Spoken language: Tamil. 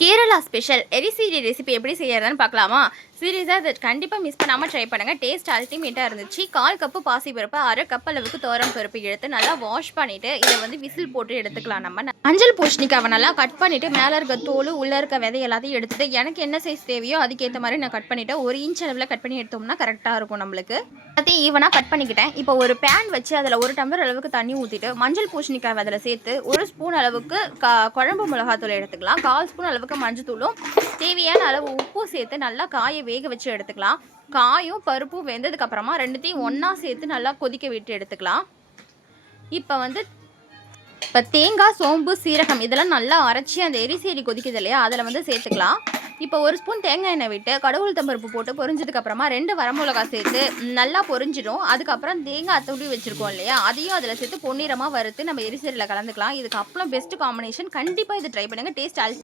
கேரளா ஸ்பெஷல் எரிசீரி ரெசிபி எப்படி செய்யறதுன்னு பார்க்கலாமா? சீரியஸாக இதை கண்டிப்பாக மிஸ் பண்ணாமல் ட்ரை பண்ணுங்கள். டேஸ்ட் அல்டிமேட்டாக இருந்துச்சு. 1/4 கப்பு பாசிப்பருப்பு, 1/2 கப் அளவுக்கு துவரம் பருப்பு எடுத்து நல்லா வாஷ் பண்ணிவிட்டு இதை வந்து விசில் போட்டு எடுத்துக்கலாம். நம்ம மஞ்சள் பூசணிக்காவை நல்லா கட் பண்ணிவிட்டு மேலே இருக்க தோல் உள்ளே இருக்க விதை எல்லாத்தையும் எடுத்துகிட்டு எனக்கு என்ன சைஸ் தேவையோ அதுக்கேற்ற மாதிரி நான் கட் பண்ணிவிட்டு 1 இன்ச் அளவில் கட் பண்ணி எடுத்தோம்னா கரெக்டாக இருக்கும். நம்மளுக்கு எல்லாத்தையும் ஈவனாக கட் பண்ணிக்கிட்டேன். இப்போ ஒரு பேன் வச்சு அதில் 1 டம்ளர் அளவுக்கு தண்ணி ஊற்றிட்டு மஞ்சள் பூசணிக்காவை அதில் சேர்த்து 1 ஸ்பூன் அளவுக்கு குழம்பு மிளகாத்தூள் எடுத்துக்கலாம். 1/4 ஸ்பூன் அளவுக்கு மஞ்சத்தூளும் தேவையான அளவு உப்பு சேர்த்து நல்லா காய வேக வச்சு எடுத்துக்கலாம். காயும் பருப்பும் வெந்ததுக்கு அப்புறமா ரெண்டுத்தையும் ஒன்றா சேர்த்து நல்லா கொதிக்க விட்டு எடுத்துக்கலாம். இப்போ தேங்காய், சோம்பு, சீரகம் இதெல்லாம் நல்லா அரைச்சி அந்த எரிசேரி கொதிக்குது இல்லையா, அதில் வந்து சேர்த்துக்கலாம். இப்போ 1 ஸ்பூன் தேங்காய் எண்ணெய் விட்டு கடுகு உளுத்தம் பருப்பு போட்டு பொரிஞ்சதுக்கு அப்புறமா 2 வரமிளகா சேர்த்து நல்லா பொரிஞ்சிடும். அதுக்கப்புறம் தேங்காய் துருவி வச்சுருக்கோம் இல்லையா, அதையும் அதில் சேர்த்து பொன்னிறமாக வறுத்து நம்ம எரிசேரியில் கலந்துக்கலாம். இதுக்கு அப்புறம் பெஸ்ட் காம்பினேஷன். கண்டிப்பாக இது ட்ரை பண்ணுங்கள். டேஸ்ட்